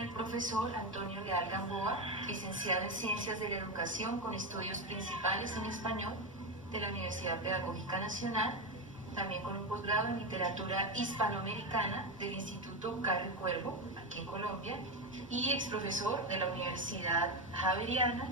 El profesor Antonio Leal Gamboa, licenciado en Ciencias de la Educación con estudios principales en español de la Universidad Pedagógica Nacional, también con un posgrado en Literatura Hispanoamericana del Instituto Carlos Cuervo, aquí en Colombia, y exprofesor de la Universidad Javeriana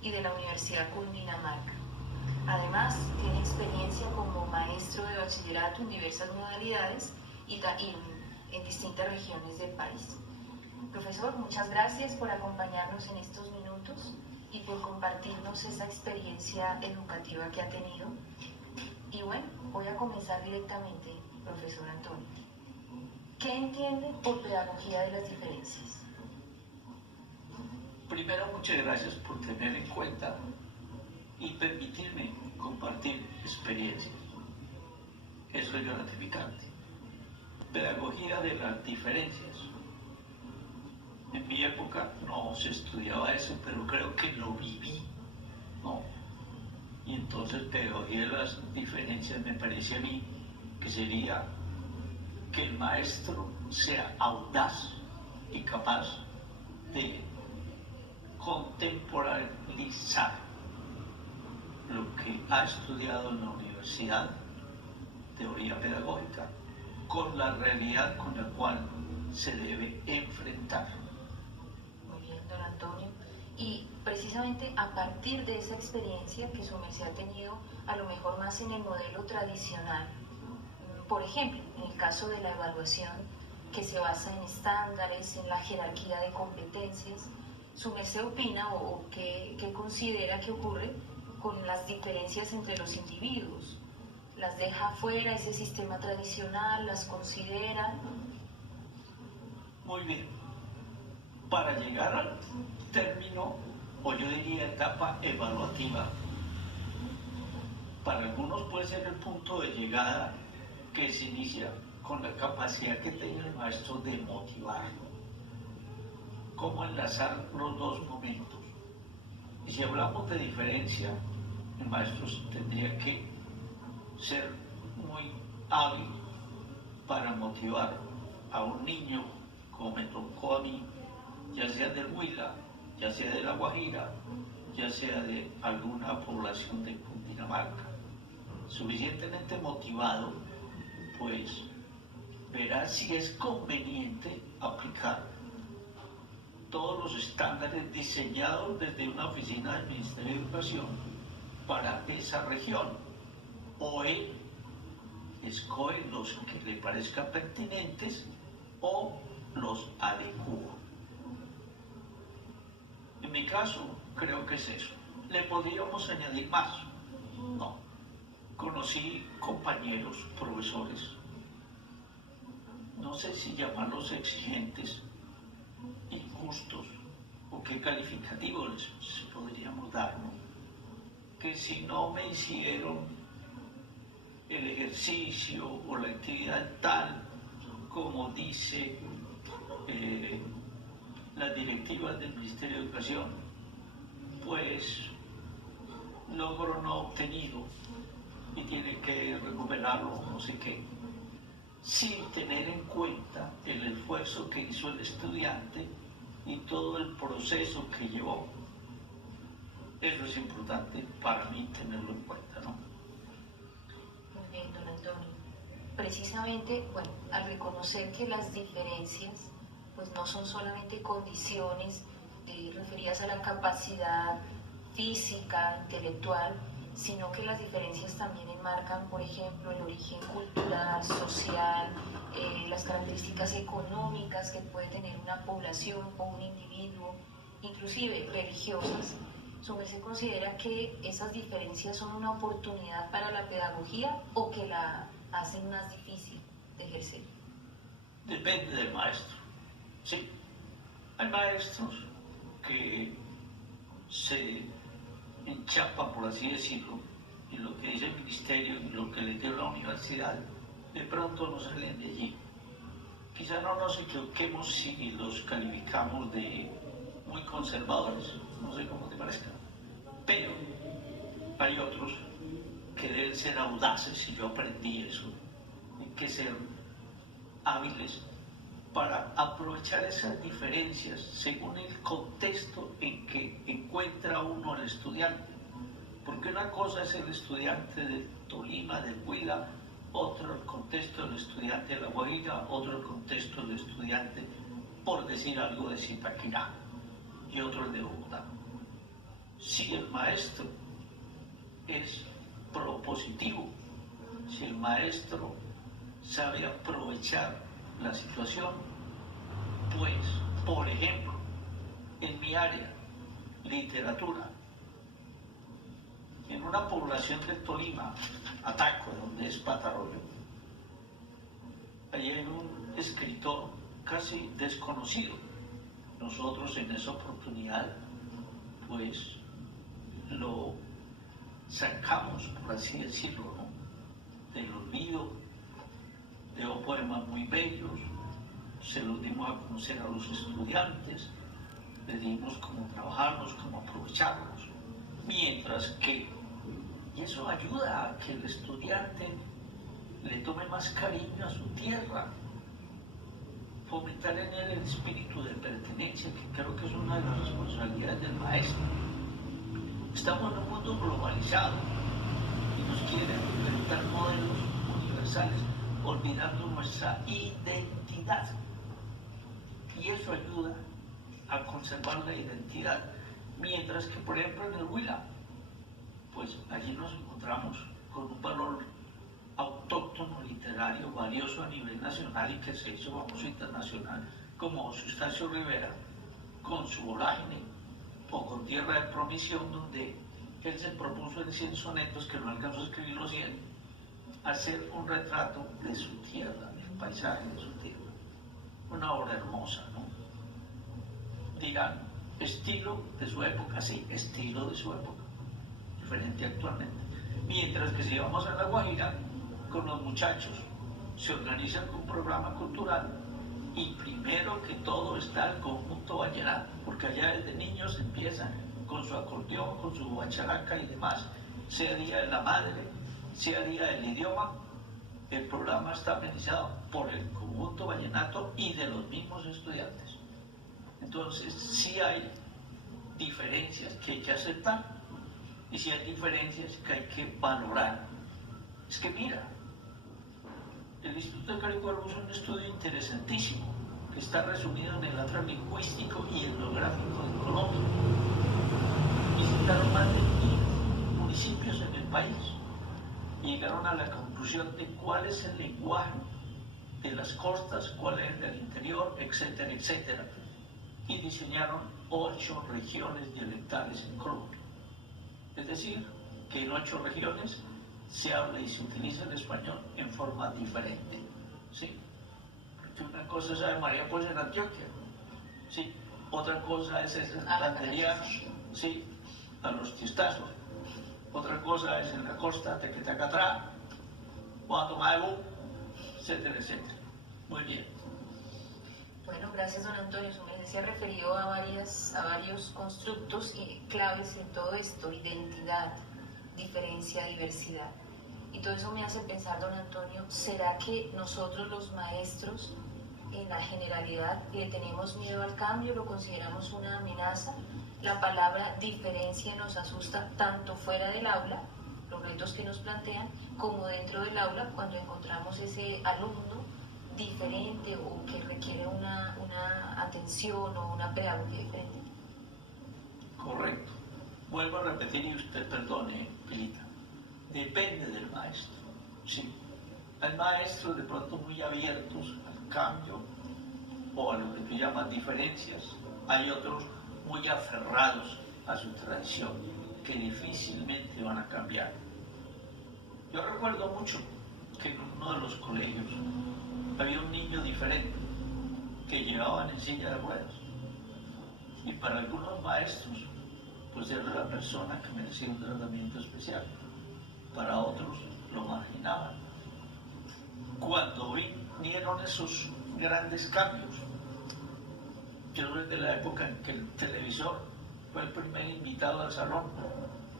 y de la Universidad Cundinamarca. Además, tiene experiencia como maestro de bachillerato en diversas modalidades y en distintas regiones del país. Profesor, muchas gracias por acompañarnos en estos minutos y por compartirnos esa experiencia educativa que ha tenido. Y bueno, voy a comenzar directamente, profesor Antonio. ¿Qué entiende por pedagogía de las diferencias? Primero, muchas gracias por tener en cuenta y permitirme compartir experiencias. Eso es gratificante. Pedagogía de las diferencias. En mi época no se estudiaba eso, pero creo que lo viví, ¿no? Y entonces pedagogía de las diferencias me parece a mí que sería que el maestro sea audaz y capaz de contemporaneizar lo que ha estudiado en la universidad, teoría pedagógica, con la realidad con la cual se debe enfrentar. Muy bien, don Antonio. Y precisamente a partir de esa experiencia que su merced ha tenido, a lo mejor más en el modelo tradicional, por ejemplo, en el caso de la evaluación que se basa en estándares, en la jerarquía de competencias, ¿su merced opina o qué considera que ocurre con las diferencias entre los individuos? ¿Las deja fuera ese sistema tradicional? ¿Las considera? Muy bien. Para llegar al término, o yo diría etapa evaluativa, para algunos puede ser el punto de llegada que se inicia con la capacidad que tenga el maestro de motivarlo. ¿Cómo enlazar los dos momentos? Y si hablamos de diferencia, el maestro tendría que ser muy hábil para motivar a un niño, como me tocó a mí, ya sea del Huila, ya sea de La Guajira, ya sea de alguna población de Cundinamarca, suficientemente motivado, pues verá si es conveniente aplicar todos los estándares diseñados desde una oficina del Ministerio de Educación para esa región, o él escoge los que le parezcan pertinentes o los adecúa. En mi caso, creo que es eso. ¿Le podríamos añadir más? No. Conocí compañeros, profesores, no sé si llamarlos exigentes, injustos, o qué calificativo les podríamos dar, ¿no? Que si no me hicieron el ejercicio o la actividad tal como dice las directivas del Ministerio de Educación, pues logro no obtenido y tiene que recuperarlo, no sé qué, sin tener en cuenta el esfuerzo que hizo el estudiante y todo el proceso que llevó. Eso es importante para mí tenerlo en cuenta, ¿no? Muy bien, don Antonio. Precisamente, bueno, al reconocer que las diferencias pues no son solamente condiciones referidas a la capacidad física, intelectual, sino que las diferencias también enmarcan, por ejemplo, el origen cultural, social, las características económicas que puede tener una población o un individuo, inclusive religiosas. ¿Su merced considera que esas diferencias son una oportunidad para la pedagogía o que la hacen más difícil de ejercer? Depende del maestro, ¿sí? Hay maestros que se enchapan, por así decirlo, y lo que dice el ministerio y lo que les dio la universidad, de pronto no salen de allí. Quizá no nos equivoquemos si los calificamos de muy conservadores, no sé cómo te parezca, pero hay otros que deben ser audaces, y yo aprendí eso, hay que ser hábiles para aprovechar esas diferencias según el contexto en que encuentra uno al estudiante. Porque una cosa es el estudiante de Tolima, del Huila, otro el contexto del estudiante de La Guajira, otro el contexto del estudiante, por decir algo, de Zipaquirá, y otro el de Bogotá. Si el maestro es propositivo, si el maestro sabe aprovechar la situación, pues, por ejemplo, en mi área, literatura, en una población del Tolima, Ataco, donde es Patarroyo, allí hay un escritor casi desconocido. Nosotros en esa oportunidad, pues, lo sacamos, por así decirlo, ¿no?, del olvido. Dejó poemas muy bellos, se los dimos a conocer a los estudiantes, les dimos cómo trabajarlos, cómo aprovecharlos, mientras que, y eso ayuda a que el estudiante le tome más cariño a su tierra, fomentar en él el espíritu de pertenencia, que creo que es una de las responsabilidades del maestro. Estamos en un mundo globalizado y nos quieren implementar modelos universales, olvidando nuestra identidad. Y eso ayuda a conservar la identidad. Mientras que, por ejemplo, en el Huila, pues allí nos encontramos con un valor autóctono literario valioso a nivel nacional y que se hizo famoso internacional, como José Eustacio Rivera, con su Vorágine, o con Tierra de Promisión, donde él se propuso en 100 sonetos, que no alcanzó a escribir los 100, hacer un retrato de su tierra, del paisaje de su tierra. Una obra hermosa, ¿no? Dirán, estilo de su época, sí, estilo de su época, diferente actualmente. Mientras que si vamos a La Guajira, con los muchachos, se organizan con un programa cultural y primero que todo está el conjunto vallenato, porque allá desde niños empiezan con su acordeón, con su guacharaca y demás, sea Día de la Madre, sea Día del Idioma, el programa está amenizado por el conjunto vallenato y de los mismos estudiantes. Entonces, sí hay diferencias que hay que aceptar y sí hay diferencias que hay que valorar. Es que mira, el Instituto de Caricuaro es un estudio interesantísimo que está resumido en el atrás lingüístico y etnográfico de Colombia. Visitaron más de 1000 municipios en el país y llegaron a la conclusión de cuál es el lenguaje de las costas, cuál es el del interior, etcétera, etcétera. Y diseñaron 8 regiones dialectales en Colombia. Es decir, que en 8 regiones se habla y se utiliza el español en forma diferente, ¿sí? Porque una cosa es Ave María pues en Antioquia, ¿sí? Otra cosa es el planteriano, ¿sí?, a los chistazos. Otra cosa es en la costa Tequetacatrá, Guantomaibú, etcétera, etcétera. Muy bien. Bueno, gracias, don Antonio. Su merced se ha referido a varios constructos y claves en todo esto: identidad, diferencia, diversidad. Y todo eso me hace pensar, don Antonio, ¿será que nosotros los maestros, en la generalidad, le tenemos miedo al cambio, lo consideramos una amenaza? La palabra diferencia nos asusta tanto fuera del aula, los retos que nos plantean, como dentro del aula, cuando encontramos ese alumno diferente o que requiere una atención o una pedagogía diferente. Correcto. Vuelvo a repetir y usted perdone, Pilita. Depende del maestro. Sí. Hay maestros de pronto muy abiertos al cambio o a lo que tú llamas diferencias. Hay otros muy aferrados a su tradición, que difícilmente van a cambiar. Yo recuerdo mucho que en uno de los colegios había un niño diferente que llevaban en silla de ruedas. Y para algunos maestros, pues era la persona que merecía un tratamiento especial. Para otros lo marginaban. Cuando vinieron esos grandes cambios, yo desde la época en que el televisor fue el primer invitado al salón,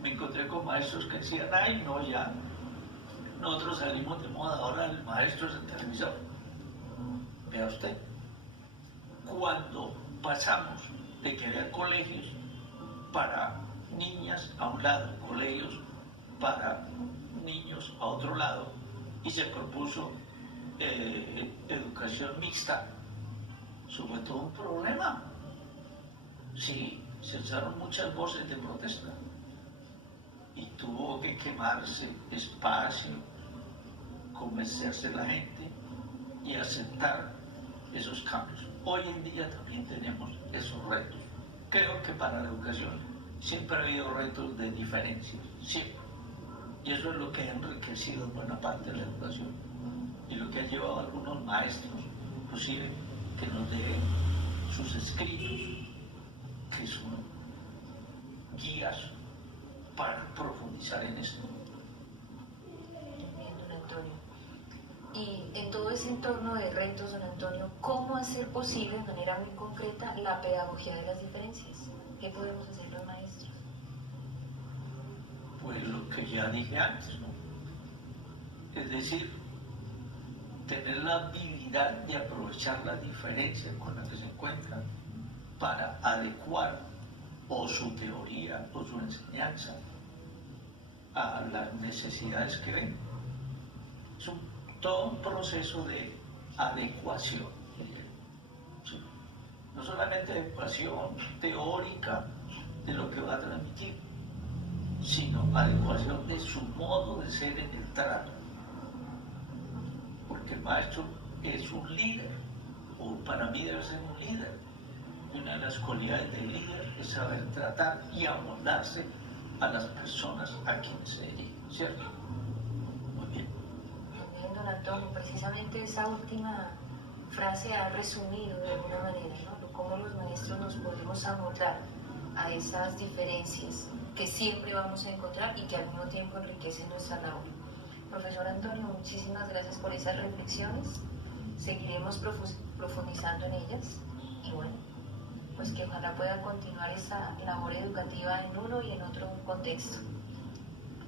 me encontré con maestros que decían, ay no, ya, nosotros salimos de moda, ahora el maestro es el televisor. Vea usted, cuando pasamos de que había colegios para niñas a un lado, colegios para niños a otro lado, y se propuso educación mixta. Eso fue todo un problema. Sí, se usaron muchas voces de protesta y tuvo que quemarse espacio, convencerse la gente y aceptar esos cambios. Hoy en día también tenemos esos retos. Creo que para la educación siempre ha habido retos de diferencias, siempre. Y eso es lo que ha enriquecido buena parte de la educación y lo que ha llevado a algunos maestros, inclusive, que nos den sus escritos, que son guías para profundizar en esto. Bien, don Antonio. Y en todo ese entorno de retos, don Antonio, ¿cómo hacer posible de manera muy concreta la pedagogía de las diferencias? ¿Qué podemos hacer los maestros? Pues lo que ya dije antes, ¿no? Es decir, tener la habilidad de aprovechar la diferencia con la que se encuentran para adecuar o su teoría o su enseñanza a las necesidades que ven. Es todo un proceso de adecuación. ¿Sí? No solamente adecuación teórica de lo que va a transmitir, sino adecuación de su modo de ser en el trato. Porque el maestro es un líder, o para mí debe ser un líder. Y una de las cualidades del líder es saber tratar y amoldarse a las personas a quienes se dirige, ¿cierto? Muy bien. Muy bien, don Antonio, precisamente esa última frase ha resumido de alguna manera, ¿no? Cómo los maestros nos podemos amoldar a esas diferencias que siempre vamos a encontrar y que al mismo tiempo enriquecen nuestra labor. Profesor Antonio, muchísimas gracias por esas reflexiones. Seguiremos profundizando en ellas y bueno, pues que ojalá pueda continuar esa labor educativa en uno y en otro contexto.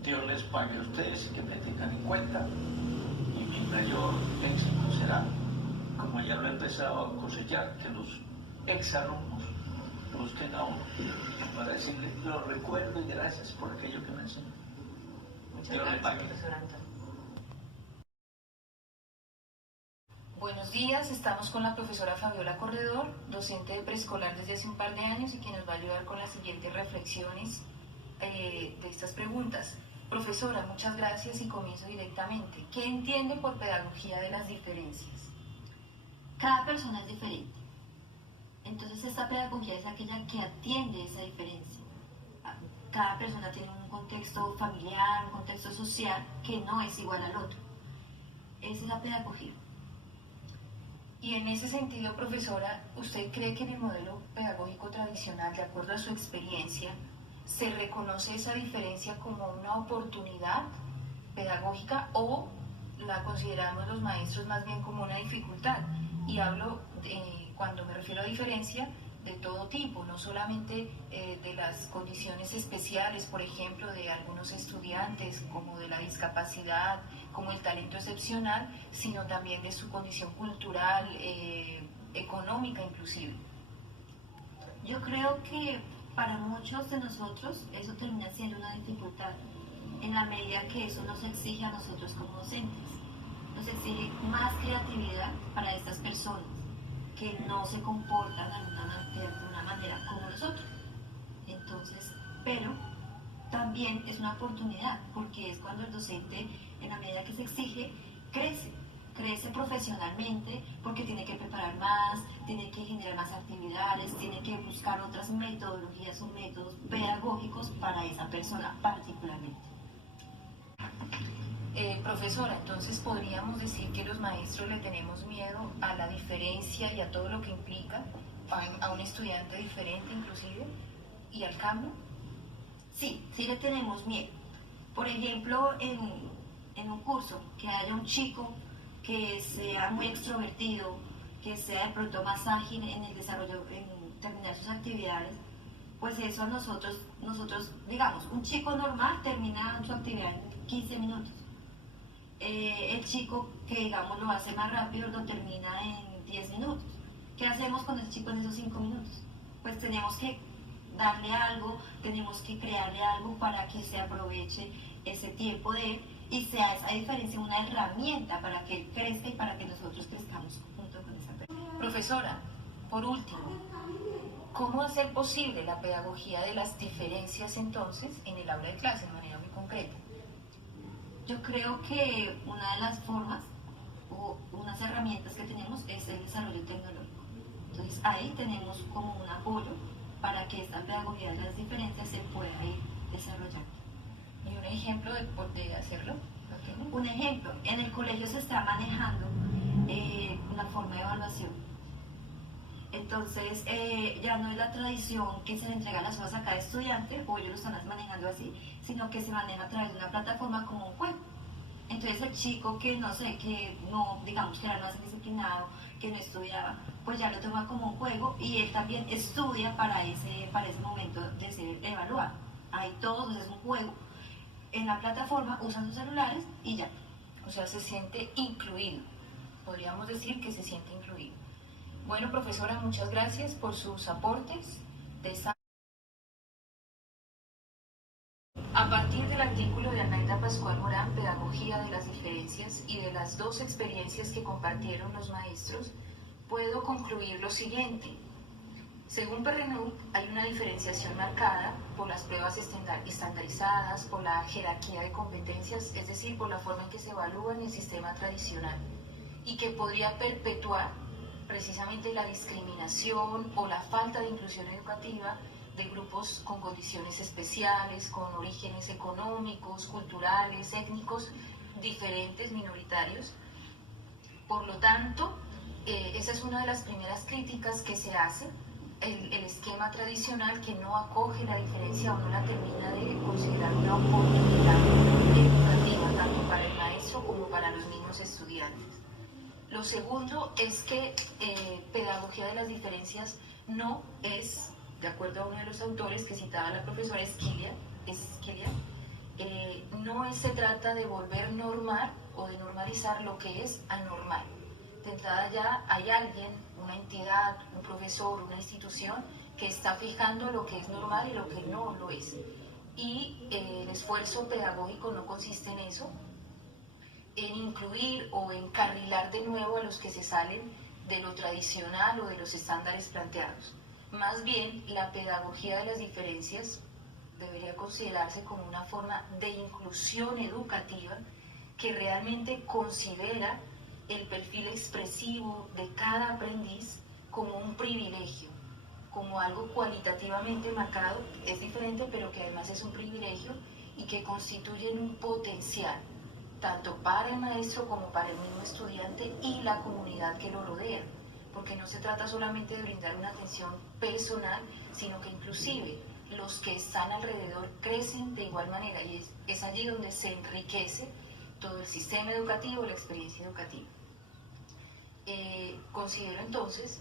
Dios les pague a ustedes y que me tengan en cuenta. Y mi mayor éxito será, como ya lo he empezado a cosechar, que los exalumnos busquen a uno para decirle, lo recuerdo y gracias por aquello que me enseñó. Muchas Dios les gracias, pague. profesor Antonio. Buenos días, estamos con la profesora Fabiola Corredor, docente de preescolar desde hace un par de años y que nos va a ayudar con las siguientes reflexiones de estas preguntas. Profesora, muchas gracias y comienzo directamente. ¿Qué entiende por pedagogía de las diferencias? Cada persona es diferente. Entonces esta pedagogía es aquella que atiende esa diferencia. Cada persona tiene un contexto familiar, un contexto social que no es igual al otro. Esa es la pedagogía. Y en ese sentido, profesora, ¿usted cree que en el modelo pedagógico tradicional, de acuerdo a su experiencia, se reconoce esa diferencia como una oportunidad pedagógica o la consideramos los maestros más bien como una dificultad? Y hablo, cuando me refiero a diferencia, de todo tipo, no solamente de las condiciones especiales, por ejemplo, de algunos estudiantes, como de la discapacidad, como el talento excepcional, sino también de su condición cultural, económica inclusive. Yo creo que para muchos de nosotros eso termina siendo una dificultad, en la medida que eso nos exige a nosotros como docentes. Nos exige más creatividad para estas personas que no se comportan de una manera como nosotros. Entonces, pero también es una oportunidad, porque es cuando el docente, en la medida que se exige, crece profesionalmente, porque tiene que preparar más, tiene que generar más actividades, tiene que buscar otras metodologías o métodos pedagógicos para esa persona particularmente. Profesora, entonces podríamos decir que los maestros le tenemos miedo a la diferencia y a todo lo que implica a un estudiante diferente inclusive y al cambio. Sí, sí le tenemos miedo. Por ejemplo, en un curso, que haya un chico que sea muy extrovertido, que sea de pronto más ágil en el desarrollo, en terminar sus actividades, pues eso a nosotros, digamos, un chico normal termina su actividad en 15 minutos. El chico que, digamos, lo hace más rápido lo termina en 10 minutos. ¿Qué hacemos con el chico en esos 5 minutos? Pues tenemos que darle algo, tenemos que crearle algo para que se aproveche ese tiempo de él y sea esa diferencia una herramienta para que él crezca y para que nosotros crezcamos junto con esa persona. Profesora, por último, ¿cómo hacer posible la pedagogía de las diferencias entonces en el aula de clase de manera muy concreta? Yo creo que una de las formas o unas herramientas que tenemos es el desarrollo tecnológico. Entonces ahí tenemos como un apoyo para que esta pedagogía de las diferencias se pueda ir desarrollando. ¿Y un ejemplo de hacerlo? ¿Okay? Un ejemplo, en el colegio se está manejando una forma de evaluación. Entonces ya no es la tradición que se le entrega las hojas a cada estudiante, o ellos lo están manejando así, sino que se maneja a través de una plataforma como un juego. Entonces el chico que no sé, que no, digamos que era más indisciplinado, que no estudiaba, pues ya lo toma como un juego y él también estudia para ese momento de ser evaluado. Ahí todos, es un juego. En la plataforma usan sus celulares y ya. O sea, se siente incluido. Podríamos decir que se siente incluido. Bueno, profesora, muchas gracias por sus aportes. A partir del artículo de Anaida Pascual Morán, Pedagogía de las Diferencias, y de las dos experiencias que compartieron los maestros, puedo concluir lo siguiente. Según Perrenot, hay una diferenciación marcada por las pruebas estandarizadas, por la jerarquía de competencias, es decir, por la forma en que se evalúa en el sistema tradicional, y que podría perpetuar precisamente la discriminación o la falta de inclusión educativa de grupos con condiciones especiales, con orígenes económicos, culturales, étnicos, diferentes, minoritarios. Por lo tanto, esa es una de las primeras críticas que se hace, el esquema tradicional que no acoge la diferencia o no la termina de considerar una oportunidad educativa, tanto para el maestro como para los mismos estudiantes. Lo segundo es que pedagogía de las diferencias no es, de acuerdo a uno de los autores que citaba la profesora Esquilia, no se trata de volver normal o de normalizar lo que es anormal. De entrada ya hay alguien, una entidad, un profesor, una institución que está fijando lo que es normal y lo que no lo es. Y el esfuerzo pedagógico no consiste en eso, en incluir o encarrilar de nuevo a los que se salen de lo tradicional o de los estándares planteados. Más bien, la pedagogía de las diferencias debería considerarse como una forma de inclusión educativa que realmente considera el perfil expresivo de cada aprendiz como un privilegio, como algo cualitativamente marcado, es diferente, pero que además es un privilegio y que constituyen un potencial, tanto para el maestro como para el mismo estudiante y la comunidad que lo rodea, porque no se trata solamente de brindar una atención personal, sino que inclusive los que están alrededor crecen de igual manera, y es allí donde se enriquece todo el sistema educativo, la experiencia educativa. Considero entonces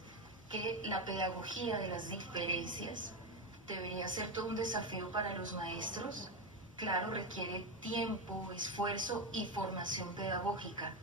que la pedagogía de las diferencias debería ser todo un desafío para los maestros. Claro, requiere tiempo, esfuerzo y formación pedagógica.